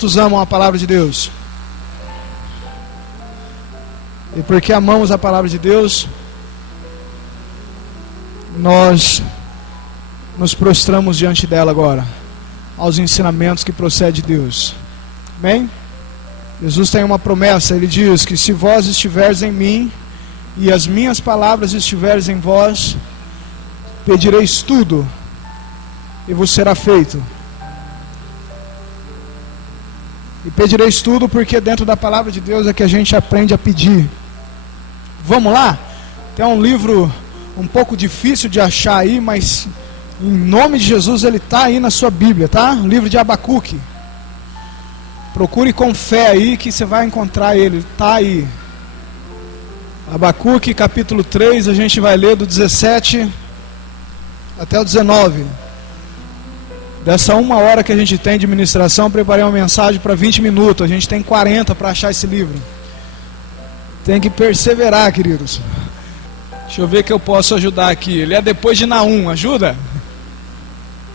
Quantos amam a palavra de Deus? E porque amamos a palavra de Deus, nós nos prostramos diante dela agora, aos ensinamentos que procedem de Deus. Amém? Jesus tem uma promessa, ele diz que se vós estiveres em mim e as minhas palavras estiveres em vós, pedireis tudo e vos será feito. E pedireis tudo porque dentro da palavra de Deus é que a gente aprende a pedir. Vamos lá? Tem um livro um pouco difícil de achar aí, mas em nome de Jesus ele está aí na sua Bíblia, tá? O livro de Abacuque. Procure com fé aí que você vai encontrar ele, está aí. Abacuque capítulo 3, a gente vai ler do 17 até o 19. Dessa 1 hora que a gente tem de ministração, eu preparei uma mensagem para 20 minutos. A gente tem 40 para achar esse livro. Tem que perseverar, queridos. Deixa eu ver que eu posso ajudar aqui. Ele é depois de Naum, ajuda?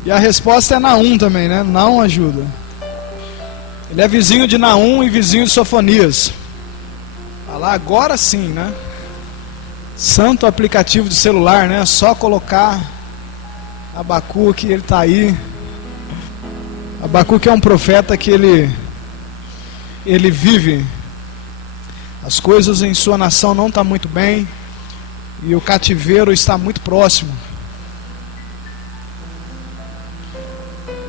E a resposta é Naum também, né? Naum ajuda. Ele é vizinho de Naum e vizinho de Sofonias. Olha lá, agora sim, né? Santo aplicativo de celular, né? Só colocar Abacuque, ele está aí. Abacuque é um profeta que ele vive. As coisas em sua nação não estão muito bem. E o cativeiro está muito próximo.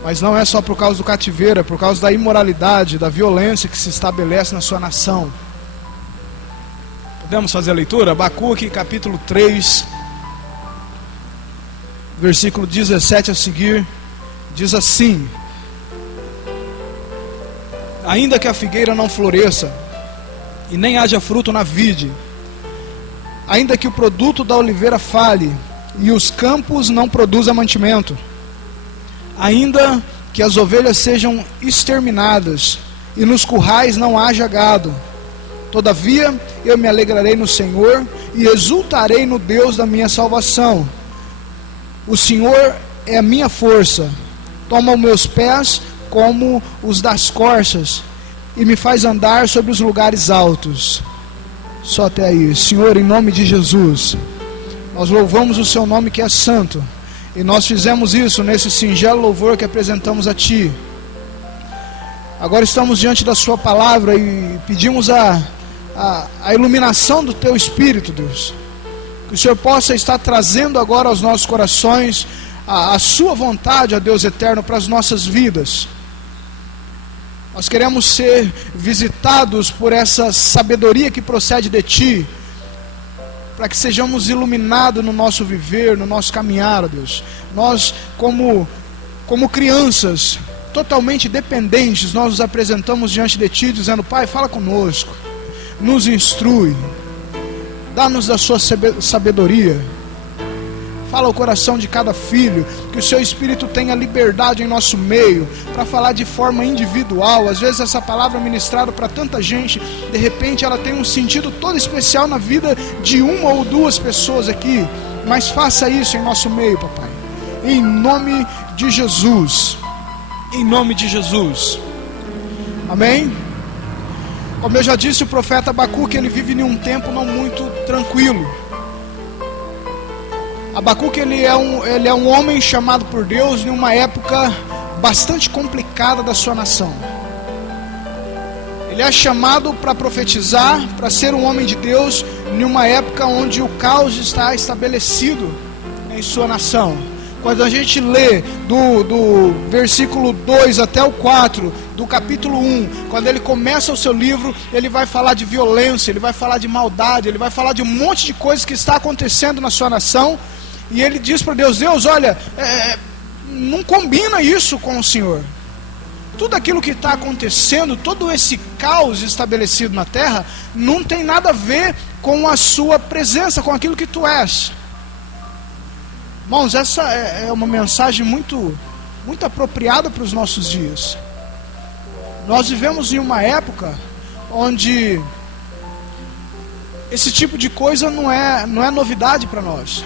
Mas não é só por causa do cativeiro, é por causa da imoralidade, da violência que se estabelece na sua nação. Podemos fazer a leitura? Abacuque capítulo 3, versículo 17 a seguir, diz assim: ainda que a figueira não floresça, e nem haja fruto na vide, ainda que o produto da oliveira falhe, e os campos não produzam mantimento, ainda que as ovelhas sejam exterminadas, e nos currais não haja gado, todavia eu me alegrarei no Senhor, e exultarei no Deus da minha salvação. O Senhor é a minha força, toma os meus pés como os das corças, e me faz andar sobre os lugares altos. Só até aí. Senhor, em nome de Jesus, nós louvamos o seu nome que é santo, e nós fizemos isso nesse singelo louvor que apresentamos a Ti. Agora estamos diante da sua palavra e pedimos a iluminação do Teu Espírito, Deus. Que o Senhor possa estar trazendo agora aos nossos corações a sua vontade, ó Deus eterno, para as nossas vidas. Nós queremos ser visitados por essa sabedoria que procede de Ti, para que sejamos iluminados no nosso viver, no nosso caminhar, ó Deus. Nós, como crianças, totalmente dependentes, nós nos apresentamos diante de Ti, dizendo: Pai, fala conosco, nos instrui, dá-nos da sua sabedoria. Fala ao coração de cada filho, que o seu Espírito tenha liberdade em nosso meio, para falar de forma individual. Às vezes essa palavra ministrada para tanta gente, de repente ela tem um sentido todo especial na vida de uma ou duas pessoas aqui, mas faça isso em nosso meio, papai, em nome de Jesus, em nome de Jesus, amém? Como eu já disse, o profeta Abacuque, ele vive em um tempo não muito tranquilo. Abacuque ele é um homem chamado por Deus em uma época bastante complicada da sua nação. Ele é chamado para profetizar, para ser um homem de Deus em uma época onde o caos está estabelecido em sua nação. Quando a gente lê do versículo 2 até o 4 do capítulo 1, quando ele começa o seu livro, ele vai falar de violência, ele vai falar de maldade, ele vai falar de um monte de coisas que está acontecendo na sua nação. E ele diz para Deus: Deus, olha, não combina isso com o Senhor. Tudo aquilo que está acontecendo, todo esse caos estabelecido na terra, não tem nada a ver com a sua presença, com aquilo que tu és. Irmãos, essa é uma mensagem muito apropriada para os nossos dias. Nós vivemos em uma época onde esse tipo de coisa não é novidade para nós.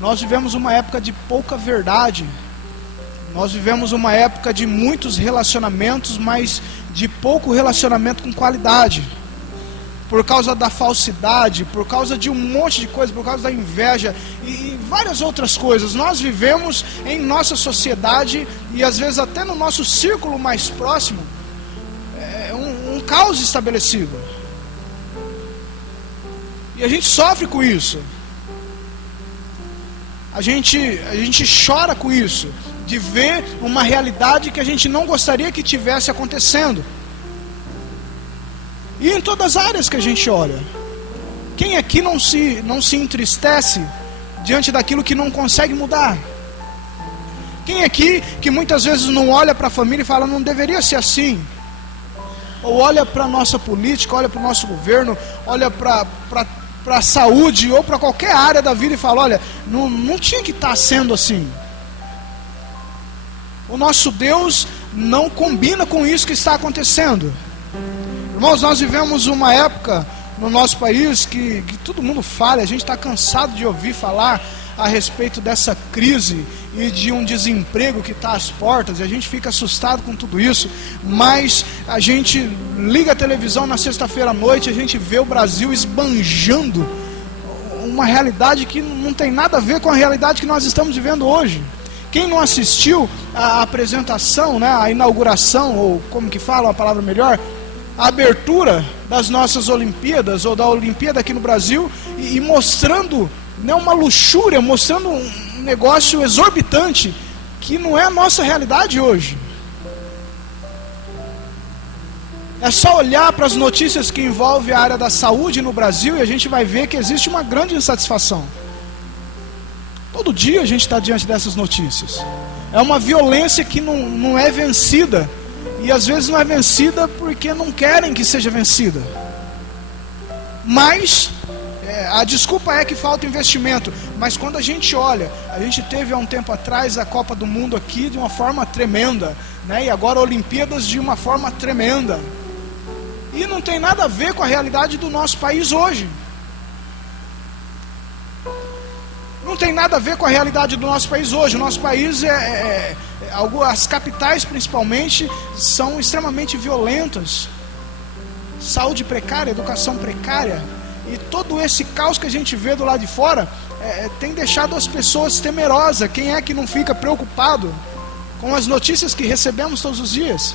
Nós vivemos uma época de pouca verdade, Nós vivemos uma época de muitos relacionamentos, mas de pouco relacionamento com qualidade. Por causa da falsidade, por causa de um monte de coisa, por causa da inveja e várias outras coisas. Nós vivemos em nossa sociedade e às vezes até no nosso círculo mais próximo, um caos estabelecido. E a gente sofre com isso. A gente chora com isso, de ver uma realidade que a gente não gostaria que tivesse acontecendo. E em todas as áreas que a gente olha. Quem aqui não se entristece diante daquilo que não consegue mudar? Quem aqui que muitas vezes não olha para a família e fala, não deveria ser assim? Ou olha para a nossa política, olha para o nosso governo, olha para a saúde ou para qualquer área da vida e fala, olha, não tinha que estar sendo assim. O nosso Deus não combina com isso que está acontecendo. Irmãos, nós vivemos uma época no nosso país que todo mundo fala, a gente está cansado de ouvir falar a respeito dessa crise e de um desemprego que está às portas, e a gente fica assustado com tudo isso, mas a gente liga a televisão na sexta-feira à noite, a gente vê o Brasil esbanjando uma realidade que não tem nada a ver com a realidade que nós estamos vivendo hoje. Quem não assistiu à apresentação, né, a inauguração, ou como que fala a palavra melhor, a abertura das nossas Olimpíadas, ou da Olimpíada aqui no Brasil, e mostrando, né, uma luxúria, mostrando um negócio exorbitante, que não é a nossa realidade hoje. É só olhar para as notícias que envolvem a área da saúde no Brasil, e a gente vai ver que existe uma grande insatisfação. Todo dia a gente está diante dessas notícias. É uma violência que não é vencida. E às vezes não é vencida porque não querem que seja vencida. Mas a desculpa é que falta investimento. Mas quando a gente olha, a gente teve há um tempo atrás a Copa do Mundo aqui de uma forma tremenda, né? E agora Olimpíadas de uma forma tremenda. E não tem nada a ver com a realidade do nosso país hoje. Não tem nada a ver com a realidade do nosso país hoje. O nosso país as capitais principalmente são extremamente violentas. Saúde precária, educação precária. E todo esse caos que a gente vê do lado de fora tem deixado as pessoas temerosas. Quem é que não fica preocupado com as notícias que recebemos todos os dias?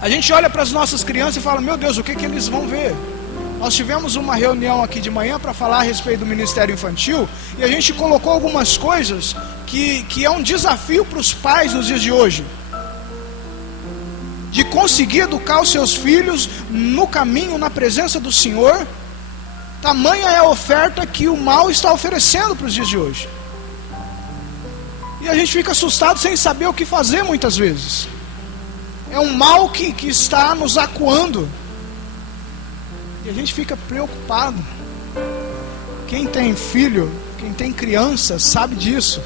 A gente olha para as nossas crianças e fala, meu Deus, o que eles vão ver? Nós tivemos uma reunião aqui de manhã para falar a respeito do Ministério Infantil, e a gente colocou algumas coisas que é um desafio para os pais nos dias de hoje, de conseguir educar os seus filhos no caminho, na presença do Senhor. Tamanha é a oferta que o mal está oferecendo para os dias de hoje, e a gente fica assustado sem saber o que fazer muitas vezes. É um mal que está nos acuando, e a gente fica preocupado. Quem tem filho, quem tem criança, sabe disso.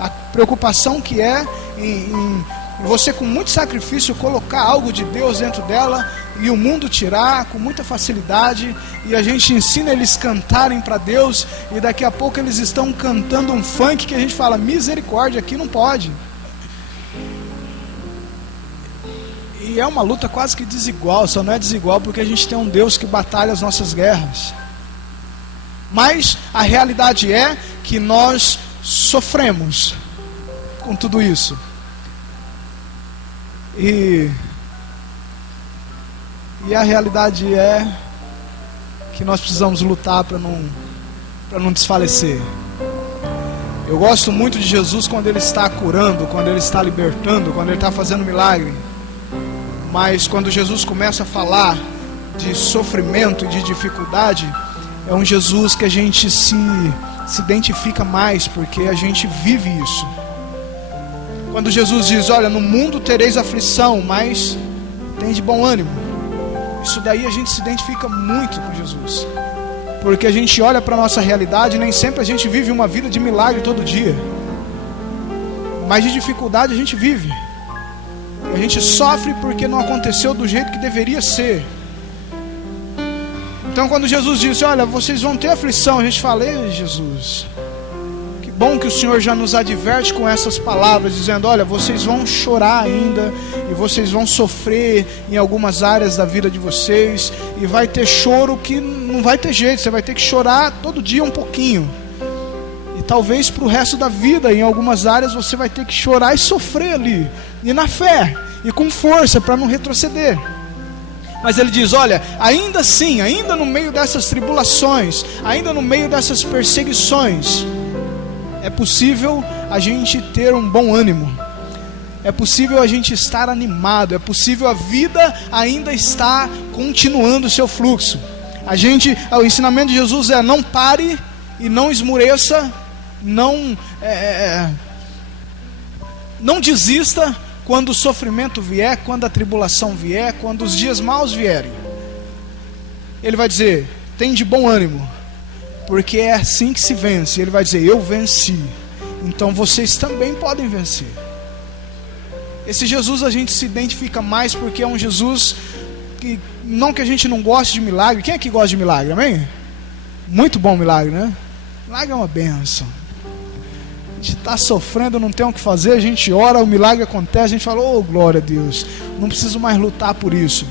A preocupação que é em você, com muito sacrifício, colocar algo de Deus dentro dela e o mundo tirar com muita facilidade. E a gente ensina eles cantarem para Deus, e daqui a pouco eles estão cantando um funk que a gente fala, misericórdia, aqui não pode. E é uma luta quase que desigual. Só não é desigual porque a gente tem um Deus que batalha as nossas guerras. Mas a realidade é que nós sofremos com tudo isso. E a realidade é que nós precisamos lutar para não desfalecer. Eu gosto muito de Jesus quando Ele está curando, quando Ele está libertando, quando Ele está fazendo milagre. Mas quando Jesus começa a falar de sofrimento e de dificuldade, é um Jesus que a gente se identifica mais, porque a gente vive isso. Quando Jesus diz, olha, no mundo tereis aflição, mas tem de bom ânimo. Isso daí a gente se identifica muito com Jesus. Porque a gente olha para a nossa realidade, nem sempre a gente vive uma vida de milagre todo dia. Mas de dificuldade a gente vive. A gente sofre porque não aconteceu do jeito que deveria ser. Então quando Jesus disse, olha, vocês vão ter aflição, a gente fala, ei Jesus, que bom que o Senhor já nos adverte com essas palavras, dizendo: olha, vocês vão chorar ainda, e vocês vão sofrer em algumas áreas da vida de vocês, e vai ter choro que não vai ter jeito, você vai ter que chorar todo dia um pouquinho, e talvez para o resto da vida, em algumas áreas você vai ter que chorar e sofrer ali, e na fé, e com força para não retroceder. Mas ele diz: olha, ainda assim, ainda no meio dessas tribulações, ainda no meio dessas perseguições, é possível a gente ter um bom ânimo, é possível a gente estar animado, é possível a vida ainda estar continuando o seu fluxo. O ensinamento de Jesus é: não pare e não esmoreça, não desista quando o sofrimento vier, quando a tribulação vier, quando os dias maus vierem. Ele vai dizer: tem de bom ânimo, porque é assim que se vence. Ele vai dizer: eu venci, então vocês também podem vencer. Esse Jesus a gente se identifica mais porque é um Jesus que, não que a gente não goste de milagre. Quem é que gosta de milagre, amém? Muito bom milagre, né? Milagre é uma bênção. A gente está sofrendo, não tem o que fazer, a gente ora, o milagre acontece, a gente fala: oh, glória a Deus, não preciso mais lutar por isso.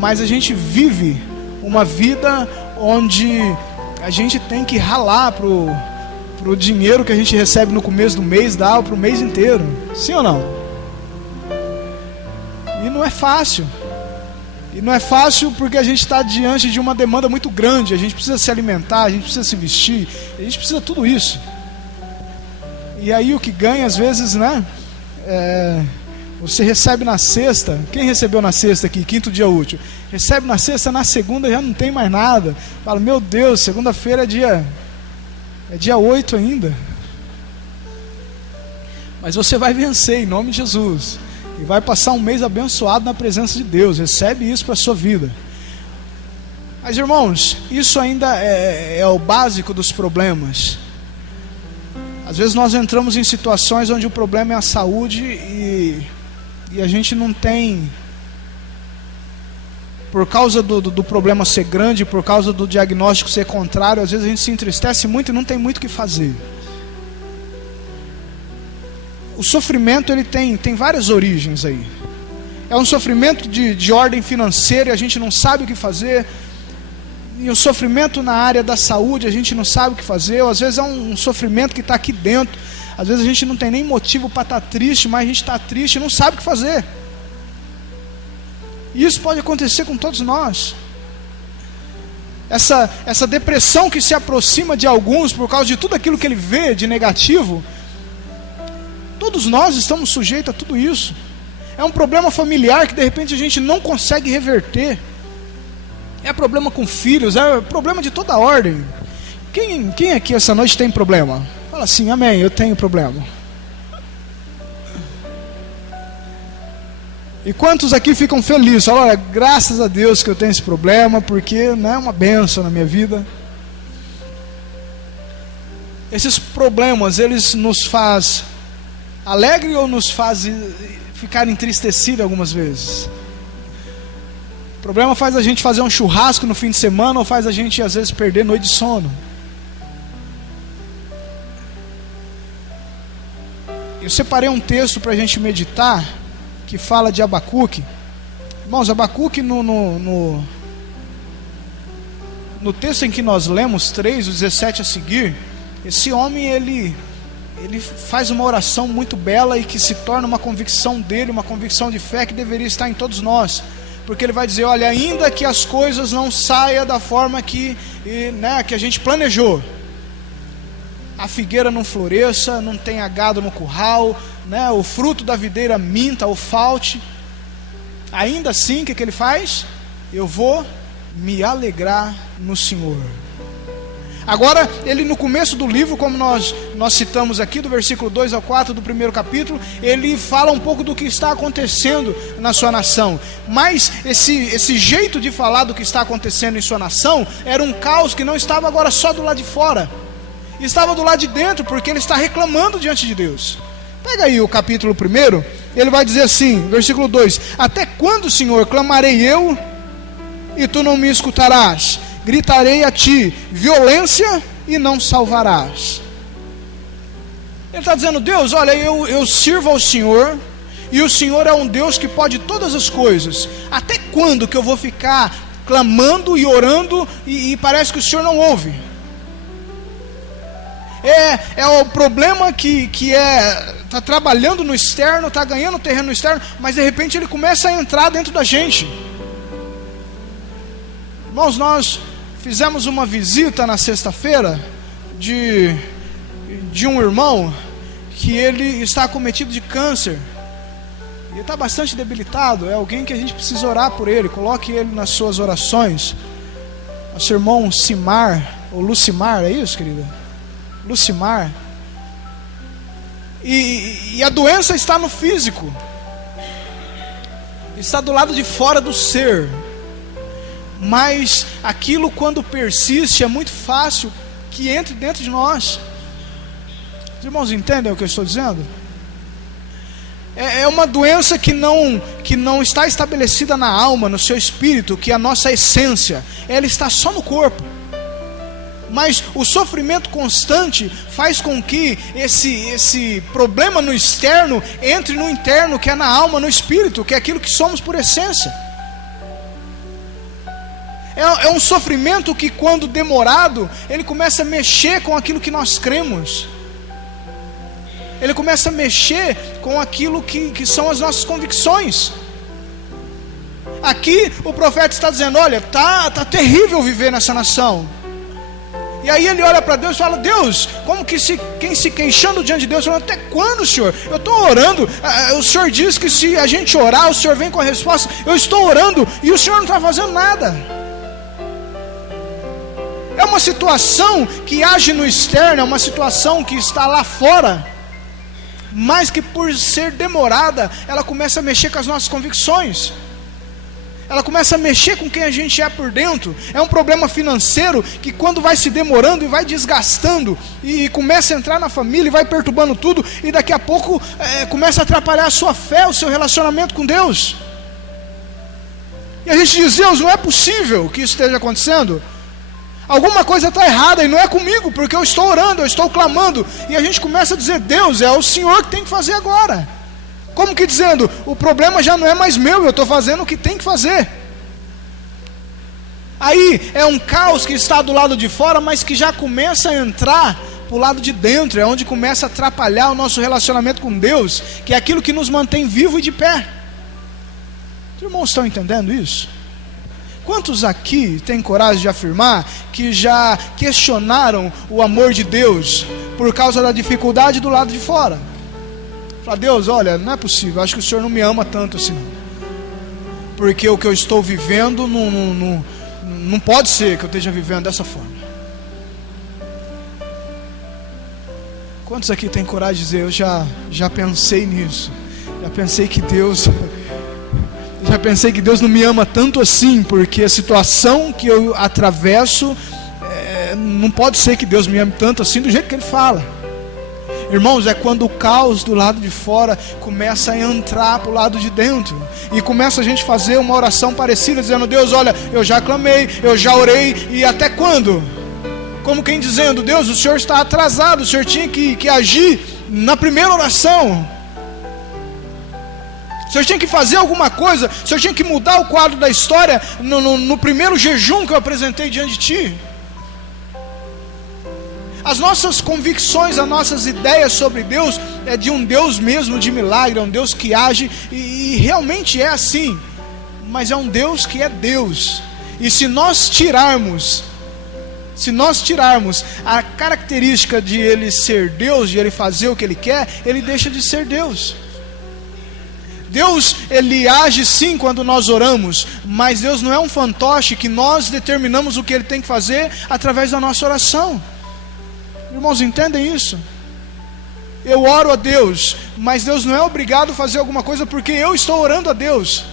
Mas a gente vive uma vida onde a gente tem que ralar pro dinheiro que a gente recebe no começo do mês, dar para o mês inteiro. Sim ou não? E não é fácil. E não é fácil porque a gente está diante de uma demanda muito grande. A gente precisa se alimentar, a gente precisa se vestir, a gente precisa de tudo isso. E aí o que ganha às vezes, né? Você recebe na sexta. Quem recebeu na sexta aqui, quinto dia útil? Recebe na sexta, na segunda já não tem mais nada. Fala: meu Deus, segunda-feira é dia 8 ainda. Mas você vai vencer em nome de Jesus. E vai passar um mês abençoado na presença de Deus. Recebe isso para a sua vida. Mas irmãos, isso ainda é o básico dos problemas. Às vezes nós entramos em situações onde o problema é a saúde e a gente não tem, por causa do problema ser grande, por causa do diagnóstico ser contrário, às vezes a gente se entristece muito e não tem muito o que fazer. O sofrimento ele tem várias origens aí. É um sofrimento de ordem financeira e a gente não sabe o que fazer. E o sofrimento na área da saúde, a gente não sabe o que fazer. Ou às vezes é um sofrimento que está aqui dentro. Às vezes a gente não tem nem motivo para estar triste, mas a gente está triste e não sabe o que fazer. E isso pode acontecer com todos nós. Essa depressão que se aproxima de alguns por causa de tudo aquilo que ele vê de negativo, todos nós estamos sujeitos a tudo isso. É um problema familiar que de repente a gente não consegue reverter. É problema com filhos, é problema de toda ordem. Quem aqui essa noite tem problema? Fala assim: amém, eu tenho problema. E quantos aqui ficam felizes? Fala: olha, graças a Deus que eu tenho esse problema, porque não é uma bênção na minha vida. Esses problemas, eles nos fazem alegre ou nos fazem ficar entristecido algumas vezes? O problema faz a gente fazer um churrasco no fim de semana, ou faz a gente às vezes perder noite de sono. Eu separei um texto para a gente meditar, que fala de Abacuque. Irmãos, Abacuque no texto em que nós lemos 3, o 17 a seguir, esse homem ele faz uma oração muito bela e que se torna uma convicção dele, uma convicção de fé que deveria estar em todos nós. Porque ele vai dizer: olha, ainda que as coisas não saiam da forma que a gente planejou, a figueira não floresça, não tenha gado no curral, né, o fruto da videira minta ou falte, ainda assim, o que ele faz? Eu vou me alegrar no Senhor. Agora, ele no começo do livro, como nós citamos aqui, do versículo 2 ao 4 do primeiro capítulo, ele fala um pouco do que está acontecendo na sua nação. Mas esse jeito de falar do que está acontecendo em sua nação era um caos que não estava agora só do lado de fora, estava do lado de dentro, porque ele está reclamando diante de Deus. Pega aí o capítulo 1, ele vai dizer assim, versículo 2: até quando, Senhor, clamarei eu e tu não me escutarás? Gritarei a ti violência e não salvarás. Ele está dizendo: Deus, olha, eu sirvo ao Senhor, e o Senhor é um Deus que pode todas as coisas. Até quando que eu vou ficar clamando e orando e parece que o Senhor não ouve? É o problema que está trabalhando no externo, está ganhando terreno no externo, mas de repente ele começa a entrar dentro da gente. Irmãos, nós fizemos uma visita na sexta-feira de um irmão que ele está acometido de câncer. Ele está bastante debilitado. É alguém que a gente precisa orar por ele. Coloque ele nas suas orações. Nosso irmão Simar, ou Lucimar, é isso, querida? Lucimar. E a doença está no físico, está do lado de fora do ser. Mas aquilo, quando persiste, é muito fácil que entre dentro de nós. Os irmãos entendem o que eu estou dizendo? É uma doença que não está estabelecida na alma, no seu espírito, que é a nossa essência. Ela está só no corpo. Mas o sofrimento constante faz com que esse problema no externo entre no interno, que é na alma, no espírito, que é aquilo que somos por essência. É um sofrimento que, quando demorado, ele começa a mexer com aquilo que nós cremos. Ele começa a mexer com aquilo que são as nossas convicções. Aqui o profeta está dizendo: olha, tá terrível viver nessa nação. E aí ele olha para Deus e fala: Deus, como que quem se queixando diante de Deus, falando: até quando, Senhor? Eu estou orando, o Senhor diz que se a gente orar, o Senhor vem com a resposta. Eu estou orando e o Senhor não está fazendo nada. É uma situação que age no externo, é uma situação que está lá fora, mas que, por ser demorada, ela começa a mexer com as nossas convicções. Ela começa a mexer com quem a gente é por dentro. É um problema financeiro que, quando vai se demorando e vai desgastando, e começa a entrar na família e vai perturbando tudo, e daqui a pouco começa a atrapalhar a sua fé, o seu relacionamento com Deus. E a gente diz: Deus, não é possível que isso esteja acontecendo. Alguma coisa está errada e não é comigo, porque eu estou orando, eu estou clamando. E a gente começa a dizer: Deus, é o Senhor que tem que fazer agora. Como que dizendo: o problema já não é mais meu, eu estou fazendo o que tem que fazer. Aí é um caos que está do lado de fora, mas que já começa a entrar para o lado de dentro. É onde começa a atrapalhar o nosso relacionamento com Deus, que é aquilo que nos mantém vivo e de pé. Os irmãos estão entendendo isso? Quantos aqui têm coragem de afirmar que já questionaram o amor de Deus por causa da dificuldade do lado de fora? Fala: Deus, olha, não é possível, acho que o Senhor não me ama tanto assim, porque o que eu estou vivendo não pode ser que eu esteja vivendo dessa forma. Quantos aqui têm coragem de dizer: eu já pensei nisso, já pensei que Deus não me ama tanto assim, porque a situação que eu atravesso, não pode ser que Deus me ame tanto assim do jeito que Ele fala. Irmãos, é quando o caos do lado de fora começa a entrar para o lado de dentro, e começa a gente fazer uma oração parecida, dizendo: Deus, olha, eu já clamei, eu já orei, e até quando? Como quem dizendo: Deus, o Senhor está atrasado, o Senhor tinha que agir na primeira oração. O Senhor tinha que fazer alguma coisa, o Senhor tinha que mudar o quadro da história no primeiro jejum que eu apresentei diante de Ti. As nossas convicções, as nossas ideias sobre Deus é de um Deus mesmo de milagre, é um Deus que age, e realmente é assim, mas é um Deus que é Deus. E se nós tirarmos a característica de Ele ser Deus, de Ele fazer o que Ele quer, Ele deixa de ser Deus. Deus, Ele age sim quando nós oramos, mas Deus não é um fantoche que nós determinamos o que Ele tem que fazer através da nossa oração. Irmãos, entendem isso? Eu oro a Deus, mas Deus não é obrigado a fazer alguma coisa porque eu estou orando a Deus.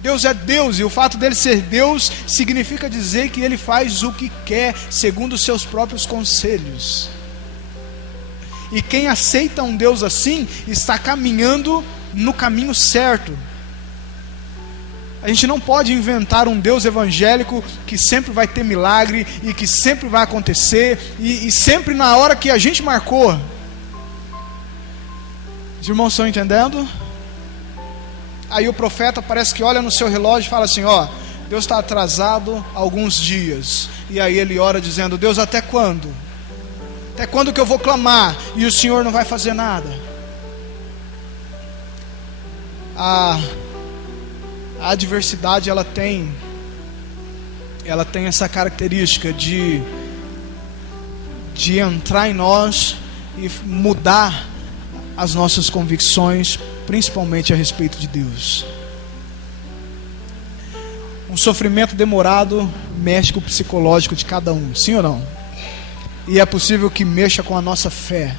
Deus é Deus, e o fato dele ser Deus significa dizer que Ele faz o que quer, segundo os seus próprios conselhos. E quem aceita um Deus assim, está caminhando no caminho certo. A gente não pode inventar um Deus evangélico que sempre vai ter milagre e que sempre vai acontecer e sempre na hora que a gente marcou. Os irmãos estão entendendo? Aí o profeta parece que olha no seu relógio e fala assim: ó, Deus está atrasado alguns dias. E aí ele ora dizendo: Deus, até quando? Até quando que eu vou clamar e o Senhor não vai fazer nada? A adversidade, ela tem essa característica de entrar em nós e mudar as nossas convicções, principalmente a respeito de Deus. Um sofrimento demorado mexe com o psicológico de cada um, sim ou não? E é possível que mexa com a nossa fé.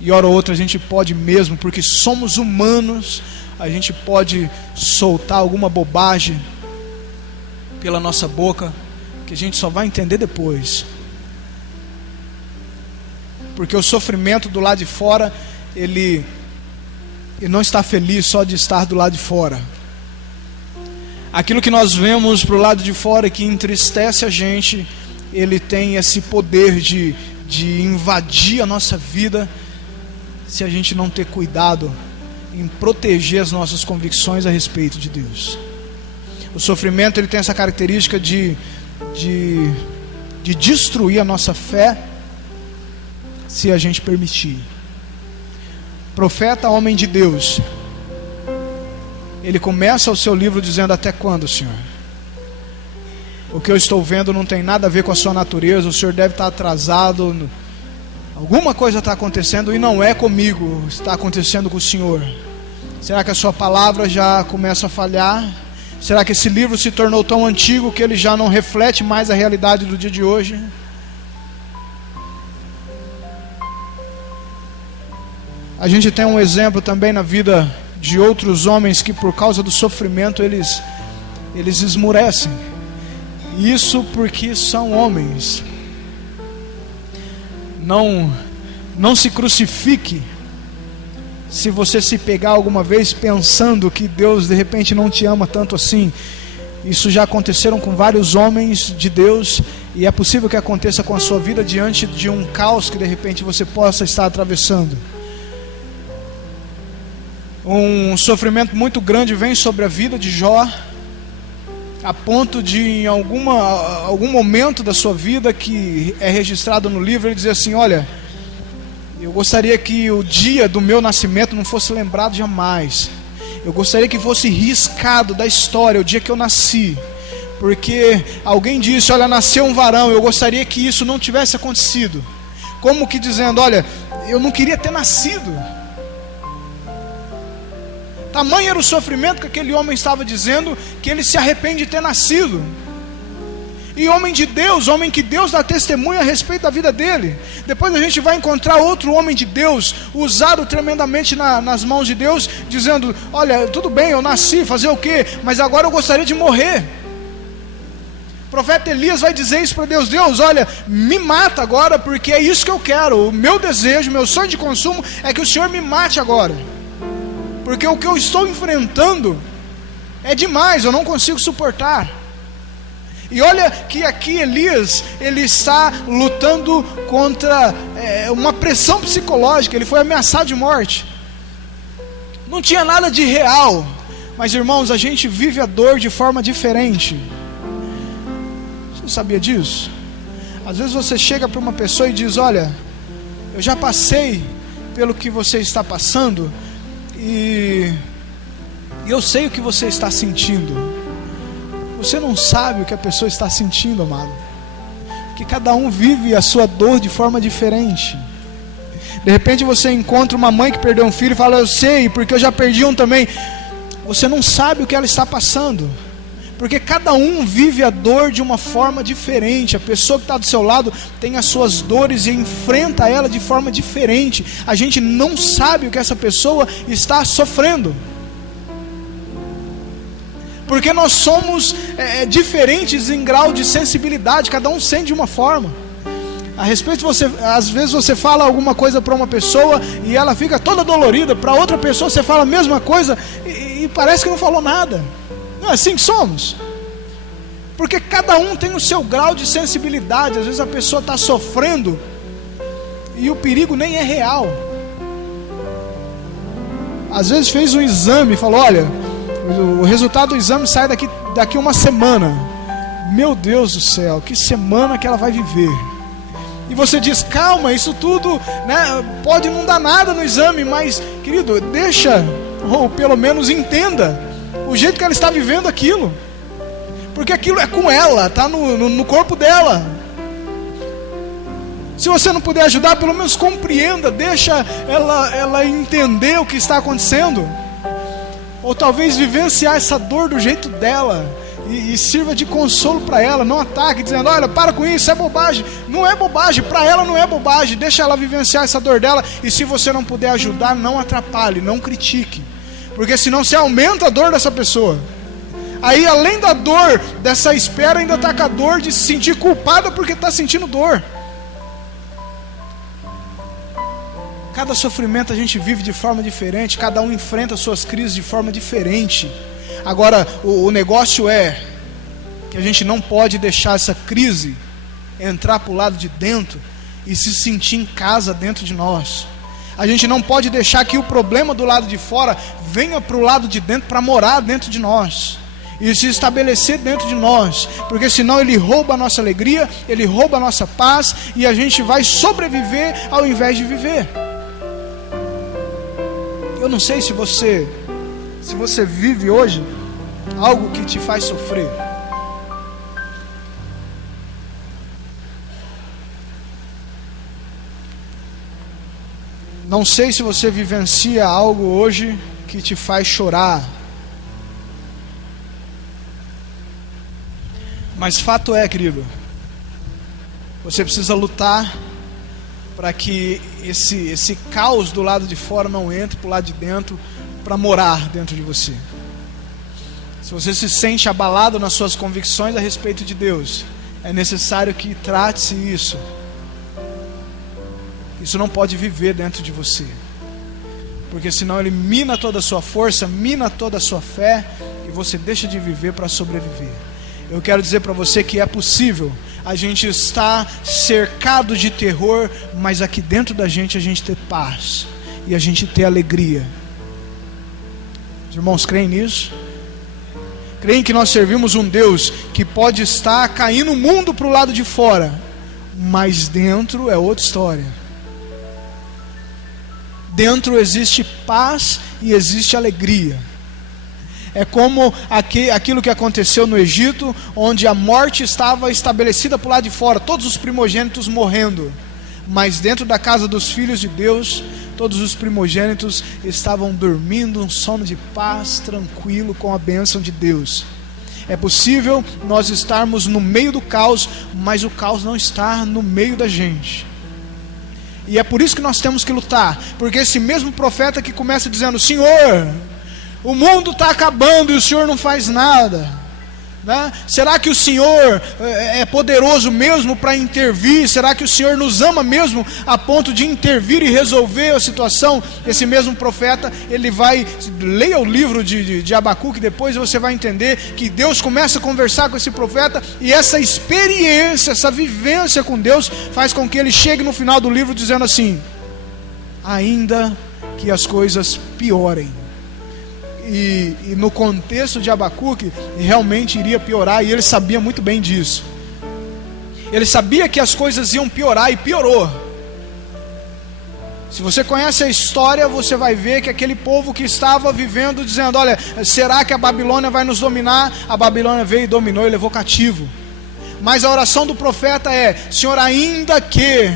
E hora ou outra a gente pode mesmo, porque somos humanos, a gente pode soltar alguma bobagem pela nossa boca, que a gente só vai entender depois. Porque o sofrimento do lado de fora, ele não está feliz só de estar do lado de fora. Aquilo que nós vemos para o lado de fora que entristece a gente, ele tem esse poder de invadir a nossa vida, se a gente não ter cuidado em proteger as nossas convicções a respeito de Deus. O sofrimento, ele tem essa característica de destruir a nossa fé, se a gente permitir. Profeta, homem de Deus, ele começa o seu livro dizendo: até quando, Senhor? O que eu estou vendo não tem nada a ver com a sua natureza, o Senhor deve estar atrasado, alguma coisa está acontecendo e não é comigo, está acontecendo com o Senhor. Será que a sua palavra já começa a falhar? Será que esse livro se tornou tão antigo que ele já não reflete mais a realidade do dia de hoje? A gente tem um exemplo também na vida de outros homens que por causa do sofrimento eles esmurecem. Isso porque são homens. Não se crucifique se você se pegar alguma vez pensando que Deus de repente não te ama tanto assim. Isso já aconteceram com vários homens de Deus, e é possível que aconteça com a sua vida diante de um caos que de repente você possa estar atravessando. Um sofrimento muito grande vem sobre a vida de Jó, a ponto de em algum momento da sua vida, que é registrado no livro, ele dizer assim: olha, eu gostaria que o dia do meu nascimento não fosse lembrado jamais. Eu gostaria que fosse riscado da história o dia que eu nasci, porque alguém disse: olha, nasceu um varão. Eu gostaria que isso não tivesse acontecido. Como que dizendo: olha, eu não queria ter nascido. Tamanho era o sofrimento que aquele homem estava dizendo, que ele se arrepende de ter nascido. E homem de Deus, homem que Deus dá testemunho a respeito da vida dele. Depois a gente vai encontrar outro homem de Deus, usado tremendamente nas mãos de Deus, dizendo: olha, tudo bem, eu nasci, fazer o quê? Mas agora eu gostaria de morrer. O profeta Elias vai dizer isso para Deus: Deus, olha, me mata agora, porque é isso que eu quero. O meu desejo, meu sonho de consumo é que o Senhor me mate agora, porque o que eu estou enfrentando é demais, eu não consigo suportar. E olha que aqui Elias, ele está lutando contra uma pressão psicológica. Ele foi ameaçado de morte. Não tinha nada de real. Mas irmãos, a gente vive a dor de forma diferente. Você sabia disso? Às vezes você chega para uma pessoa e diz: olha, eu já passei pelo que você está passando, e eu sei o que você está sentindo. Você não sabe o que a pessoa está sentindo, amado, porque cada um vive a sua dor de forma diferente. De repente você encontra uma mãe que perdeu um filho e fala: eu sei, porque eu já perdi um também. Você não sabe o que ela está passando, porque cada um vive a dor de uma forma diferente. A pessoa que está do seu lado tem as suas dores e enfrenta ela de forma diferente. A gente não sabe o que essa pessoa está sofrendo, porque nós somos diferentes em grau de sensibilidade. Cada um sente de uma forma. A respeito de você, às vezes você fala alguma coisa para uma pessoa e ela fica toda dolorida. Para outra pessoa você fala a mesma coisa e e parece que não falou nada. Não é assim que somos? Porque cada um tem o seu grau de sensibilidade. Às vezes a pessoa está sofrendo e o perigo nem é real. Às vezes fez um exame e falou: olha, o resultado do exame sai daqui uma semana. Meu Deus do céu, que semana que ela vai viver. E você diz: calma, isso tudo, né, pode não dar nada no exame, mas, querido, deixa, ou pelo menos entenda o jeito que ela está vivendo aquilo. Porque aquilo é com ela, está no corpo dela. Se você não puder ajudar, pelo menos compreenda, deixa ela entender o que está acontecendo. Ou talvez vivenciar essa dor do jeito dela e sirva de consolo para ela. Não ataque dizendo: olha, para com isso, é bobagem. Não é bobagem, para ela não é bobagem. Deixa ela vivenciar essa dor dela. E se você não puder ajudar, não atrapalhe, não critique, porque senão você aumenta a dor dessa pessoa. Aí, além da dor dessa espera, ainda está com a dor de se sentir culpada porque está sentindo dor. Cada sofrimento a gente vive de forma diferente, cada um enfrenta suas crises de forma diferente. Agora, o negócio é que a gente não pode deixar essa crise entrar para o lado de dentro e se sentir em casa dentro de nós. A gente não pode deixar que o problema do lado de fora venha para o lado de dentro para morar dentro de nós e se estabelecer dentro de nós, porque senão ele rouba a nossa alegria, ele rouba a nossa paz e a gente vai sobreviver ao invés de viver. Eu não sei se você vive hoje algo que te faz sofrer. Não sei se você vivencia algo hoje que te faz chorar. Mas fato é, querido, você precisa lutar para que esse caos do lado de fora não entre para o lado de dentro, para morar dentro de você. Se você se sente abalado nas suas convicções a respeito de Deus, é necessário que trate-se isso. Isso não pode viver dentro de você, porque senão ele mina toda a sua força, mina toda a sua fé, e você deixa de viver para sobreviver. Eu quero dizer para você que é possível a gente estar cercado de terror, mas aqui dentro da gente a gente ter paz e a gente ter alegria. Os irmãos creem nisso? Creem que nós servimos um Deus que pode estar caindo o mundo para o lado de fora, mas dentro é outra história. Dentro existe paz e existe alegria. É como aquilo que aconteceu no Egito, onde a morte estava estabelecida para o lado de fora, todos os primogênitos morrendo, mas dentro da casa dos filhos de Deus, todos os primogênitos estavam dormindo um sono de paz, tranquilo, com a bênção de Deus. É possível nós estarmos no meio do caos, mas o caos não está no meio da gente. E é por isso que nós temos que lutar, porque esse mesmo profeta que começa dizendo: Senhor, o mundo está acabando e o Senhor não faz nada, né? Será que o Senhor é poderoso mesmo para intervir? Será que o Senhor nos ama mesmo a ponto de intervir e resolver a situação? Esse mesmo profeta, ele vai, leia o livro de Abacuque, depois você vai entender que Deus começa a conversar com esse profeta, e essa experiência, essa vivência com Deus faz com que ele chegue no final do livro dizendo assim: ainda que as coisas piorem. E no contexto de Abacuque, realmente iria piorar, e ele sabia muito bem disso. Ele sabia que as coisas iam piorar, e piorou. Se você conhece a história, você vai ver que aquele povo que estava vivendo, dizendo: olha, será que a Babilônia vai nos dominar? A Babilônia veio e dominou e levou cativo. Mas a oração do profeta é: Senhor, ainda que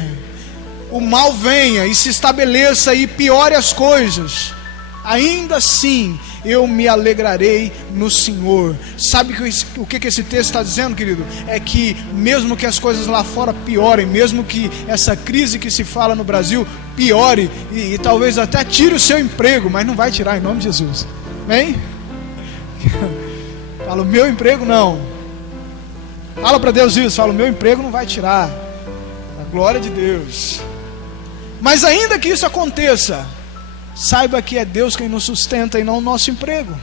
o mal venha e se estabeleça e piore as coisas, ainda assim eu me alegrarei no Senhor. Sabe o que esse texto está dizendo, querido? É que mesmo que as coisas lá fora piorem, mesmo que essa crise que se fala no Brasil piore, e talvez até tire o seu emprego, mas não vai tirar, em nome de Jesus. Amém? Fala: o meu emprego não. Fala para Deus isso. Fala: o meu emprego não vai tirar. A glória de Deus. Mas ainda que isso aconteça, saiba que é Deus quem nos sustenta e não o nosso emprego.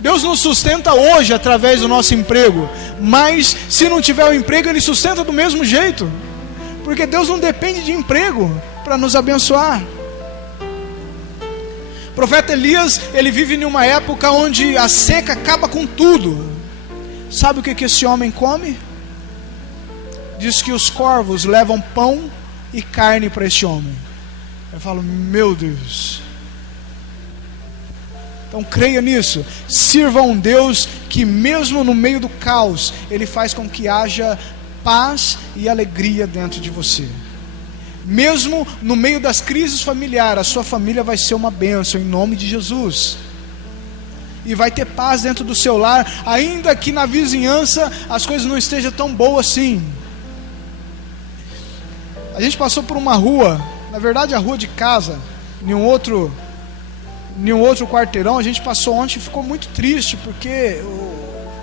Deus nos sustenta hoje através do nosso emprego, mas se não tiver o emprego, Ele sustenta do mesmo jeito, porque Deus não depende de emprego para nos abençoar. O profeta Elias, ele vive em uma época onde a seca acaba com tudo. Sabe o que esse homem come? Diz que os corvos levam pão e carne para este homem. Eu falo, meu Deus. Então creia nisso, sirva a um Deus que mesmo no meio do caos, Ele faz com que haja paz e alegria dentro de você. Mesmo no meio das crises familiares, a sua família vai ser uma bênção em nome de Jesus. E vai ter paz dentro do seu lar, ainda que na vizinhança as coisas não estejam tão boas assim. A gente passou por uma rua, na verdade a rua de casa, em um outro quarteirão. A gente passou ontem e ficou muito triste, porque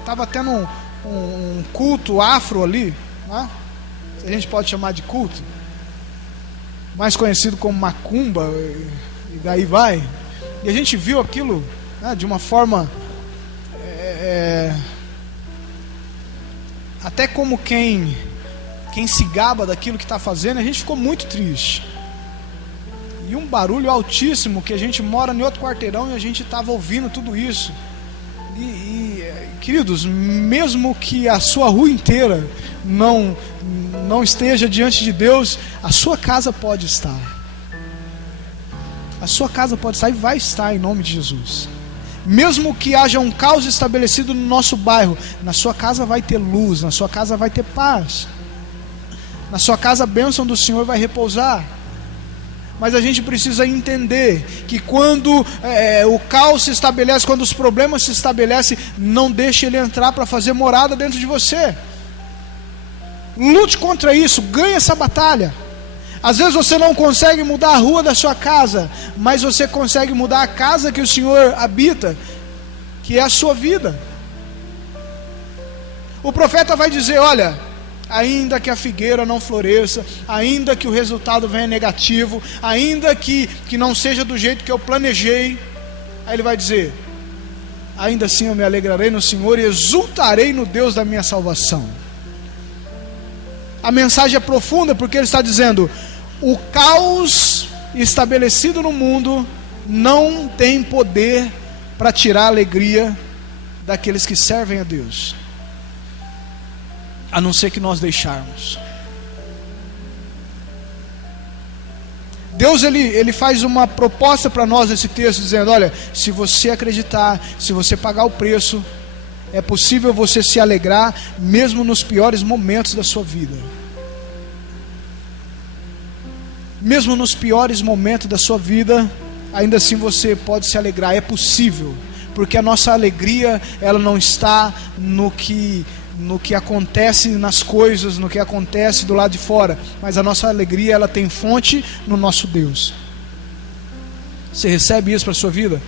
estava tendo um culto afro ali, né? Se a gente pode chamar de culto, mais conhecido como macumba, e daí vai. E a gente viu aquilo, né, de uma forma até como quem se gaba daquilo que está fazendo. A gente ficou muito triste. E um barulho altíssimo, que a gente mora em outro quarteirão e a gente estava ouvindo tudo isso. Queridos, mesmo que a sua rua inteira não esteja diante de Deus, a sua casa pode estar. A sua casa pode estar e vai estar em nome de Jesus. Mesmo que haja um caos estabelecido no nosso bairro, na sua casa vai ter luz, na sua casa vai ter paz. Na sua casa a bênção do Senhor vai repousar. Mas a gente precisa entender que quando o caos se estabelece, quando os problemas se estabelecem, não deixe ele entrar para fazer morada dentro de você. Lute contra isso, ganhe essa batalha. Às vezes você não consegue mudar a rua da sua casa, mas você consegue mudar a casa que o Senhor habita, que é a sua vida. O profeta vai dizer, olha, ainda que a figueira não floresça, ainda que o resultado venha negativo, ainda que não seja do jeito que eu planejei, aí ele vai dizer, ainda assim eu me alegrarei no Senhor e exultarei no Deus da minha salvação. A mensagem é profunda, porque ele está dizendo, o caos estabelecido no mundo não tem poder para tirar a alegria daqueles que servem a Deus, a não ser que nós deixarmos. Deus ele faz uma proposta para nós nesse texto, dizendo, olha, se você acreditar, se você pagar o preço, é possível você se alegrar mesmo nos piores momentos da sua vida. Mesmo nos piores momentos da sua vida, ainda assim você pode se alegrar. É possível, porque a nossa alegria, ela não está no que acontece nas coisas, no que acontece do lado de fora, mas a nossa alegria, ela tem fonte no nosso Deus. Você recebe isso para a sua vida?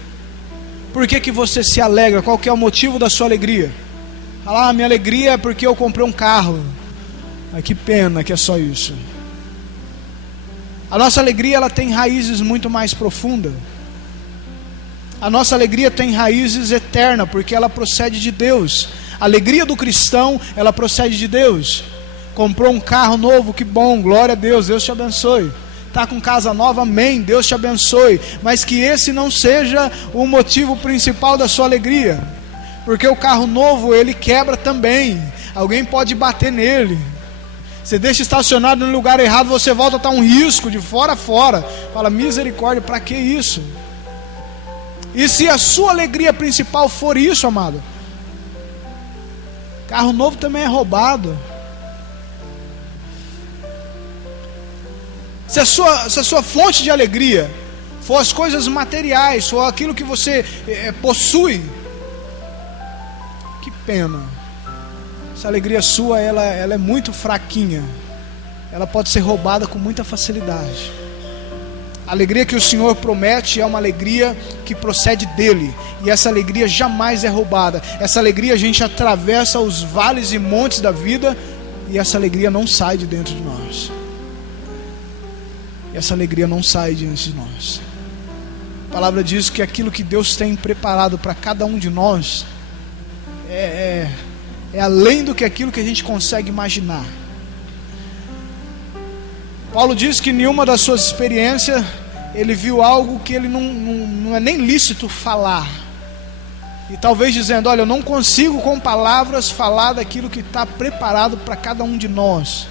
Por que você se alegra? Qual que é o motivo da sua alegria? Fala, minha alegria é porque eu comprei um carro. Ai, que pena que é só isso. A nossa alegria, ela tem raízes muito mais profundas. A nossa alegria tem raízes eternas, porque ela procede de Deus. A alegria do cristão, ela procede de Deus. Comprou um carro novo, que bom, glória a Deus, Deus te abençoe. Está com casa nova, amém, Deus te abençoe. Mas que esse não seja o motivo principal da sua alegria, porque o carro novo, ele quebra também. Alguém pode bater nele. Você deixa estacionado no lugar errado, você volta a estar um risco de fora a fora. Fala, misericórdia, para que isso? E se a sua alegria principal for isso, amado, carro novo também é roubado. Se a sua fonte de alegria for as coisas materiais, for aquilo que você possui, que pena. Essa alegria sua, ela é muito fraquinha. Ela pode ser roubada com muita facilidade. A alegria que o Senhor promete é uma alegria que procede dEle. E essa alegria jamais é roubada. Essa alegria a gente atravessa os vales e montes da vida, e essa alegria não sai de dentro de nós. Essa alegria não sai diante de nós. palavra diz que aquilo que Deus tem preparado para cada um de nós é além do que aquilo que a gente consegue imaginar. Paulo diz que em nenhuma das suas experiências ele viu algo que ele não é nem lícito falar. E talvez dizendo, olha, eu não consigo com palavras falar daquilo que está preparado para cada um de nós.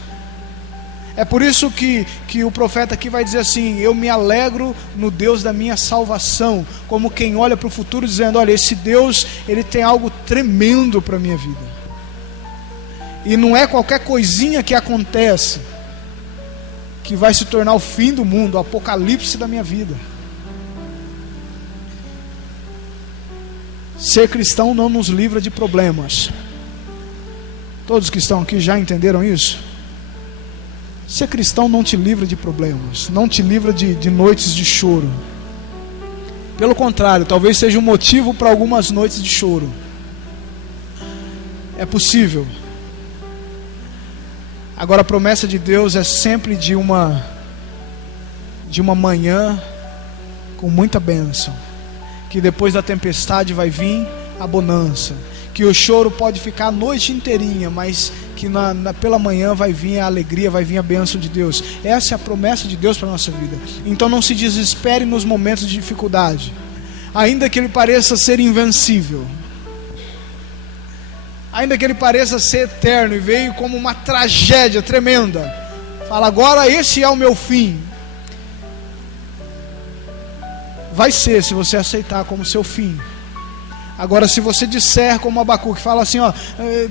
É por isso que o profeta aqui vai dizer assim: eu me alegro no Deus da minha salvação, como quem olha para o futuro dizendo, olha, esse Deus, ele tem algo tremendo para a minha vida. E não é qualquer coisinha que acontece que vai se tornar o fim do mundo, o apocalipse da minha vida. Ser cristão não nos livra de problemas. Todos que estão aqui já entenderam isso? Ser cristão não te livra de problemas, não te livra de noites de choro. Pelo contrário, talvez seja um motivo para algumas noites de choro. É possível. Agora a promessa de Deus é sempre de uma manhã com muita bênção, que depois da tempestade vai vir a bonança, que o choro pode ficar a noite inteirinha, mas que pela manhã vai vir a alegria, vai vir a bênção de Deus. Essa é a promessa de Deus para a nossa vida. Então não se desespere nos momentos de dificuldade, ainda que ele pareça ser invencível, ainda que ele pareça ser eterno e veio como uma tragédia tremenda. Fala, agora esse é o meu fim. Vai ser, se você aceitar como seu fim. Agora, se você disser como Abacuque, fala assim, ó,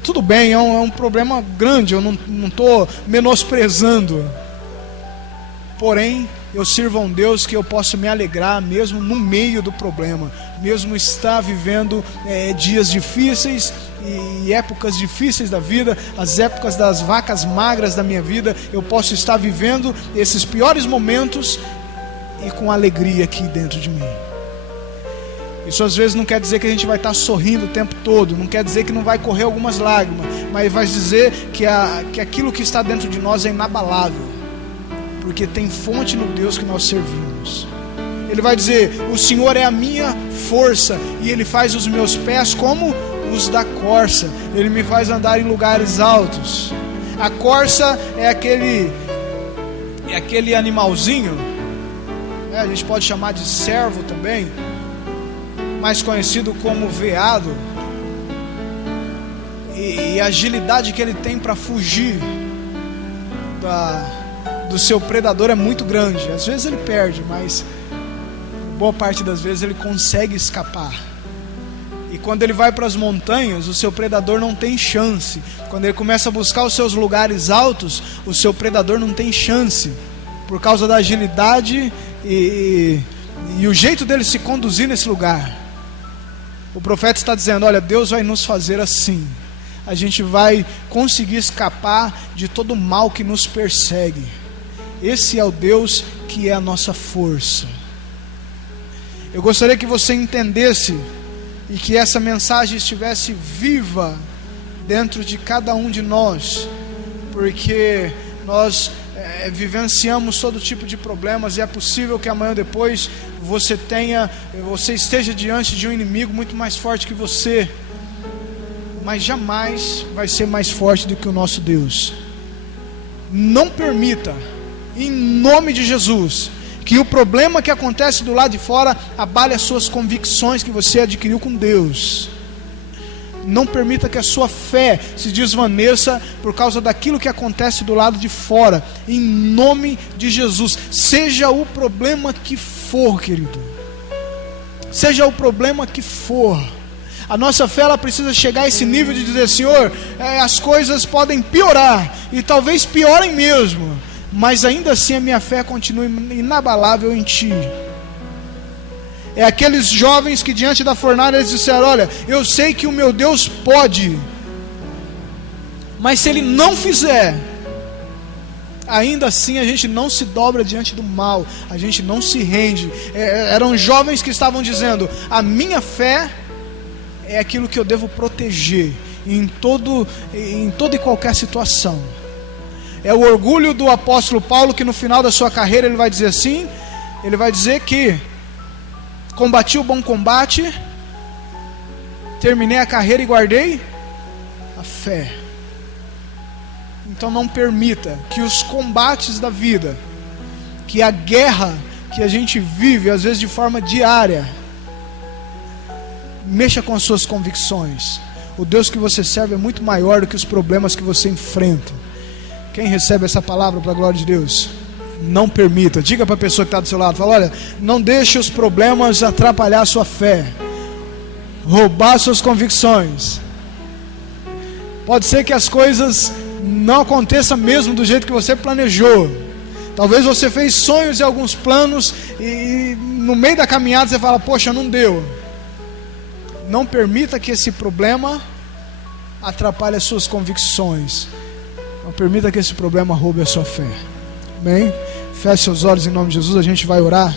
tudo bem, é um problema grande, eu não estou menosprezando, porém eu sirvo a um Deus que eu posso me alegrar mesmo no meio do problema, mesmo estar vivendo dias difíceis e épocas difíceis da vida, as épocas das vacas magras da minha vida, eu posso estar vivendo esses piores momentos e com alegria aqui dentro de mim. Isso às vezes não quer dizer que a gente vai estar sorrindo o tempo todo, não quer dizer que não vai correr algumas lágrimas, mas vai dizer que aquilo que está dentro de nós é inabalável, porque tem fonte no Deus que nós servimos. Ele vai dizer, o Senhor é a minha força, e Ele faz os meus pés como os da corça, Ele me faz andar em lugares altos. A corça é aquele animalzinho, a gente pode chamar de cervo também, mais conhecido como veado, e a agilidade que ele tem para fugir do seu predador é muito grande. Às vezes ele perde, mas boa parte das vezes ele consegue escapar. E quando ele vai para as montanhas, o seu predador não tem chance. Quando ele começa a buscar os seus lugares altos, o seu predador não tem chance, por causa da agilidade e o jeito dele se conduzir nesse lugar. O profeta está dizendo, olha, Deus vai nos fazer assim. A gente vai conseguir escapar de todo o mal que nos persegue. Esse é o Deus que é a nossa força. Eu gostaria que você entendesse e que essa mensagem estivesse viva dentro de cada um de nós, porque nós vivenciamos todo tipo de problemas, e é possível que amanhã depois você esteja diante de um inimigo muito mais forte que você, mas jamais vai ser mais forte do que o nosso Deus. Não permita, em nome de Jesus, que o problema que acontece do lado de fora abale as suas convicções que você adquiriu com Deus. Não permita que a sua fé se desvaneça por causa daquilo que acontece do lado de fora. Em nome de Jesus, seja o problema que for, querido, seja o problema que for, a nossa fé ela precisa chegar a esse nível de dizer, Senhor, as coisas podem piorar, e talvez piorem mesmo, mas ainda assim a minha fé continua inabalável em Ti. É aqueles jovens que diante da fornalha eles disseram, olha, eu sei que o meu Deus pode, mas se Ele não fizer, ainda assim a gente não se dobra diante do mal, a gente não se rende. Eram jovens que estavam dizendo, a minha fé é aquilo que eu devo proteger em toda e qualquer situação. É o orgulho do apóstolo Paulo, que no final da sua carreira ele vai dizer assim, ele vai dizer que Combati o bom combate, terminei a carreira e guardei a fé. Então não permita que os combates da vida, que a guerra que a gente vive, às vezes de forma diária, mexa com as suas convicções. O Deus que você serve é muito maior do que os problemas que você enfrenta. Quem recebe essa palavra para a glória de Deus? Não permita. Diga para a pessoa que está do seu lado, fala: olha, não deixe os problemas atrapalhar a sua fé, roubar suas convicções. Pode ser que as coisas não aconteçam mesmo do jeito que você planejou. Talvez você fez sonhos e alguns planos e no meio da caminhada você fala: poxa, não deu. Não permita que esse problema atrapalhe as suas convicções. Não permita que esse problema roube a sua fé. Amém? Feche seus olhos em nome de Jesus, a gente vai orar.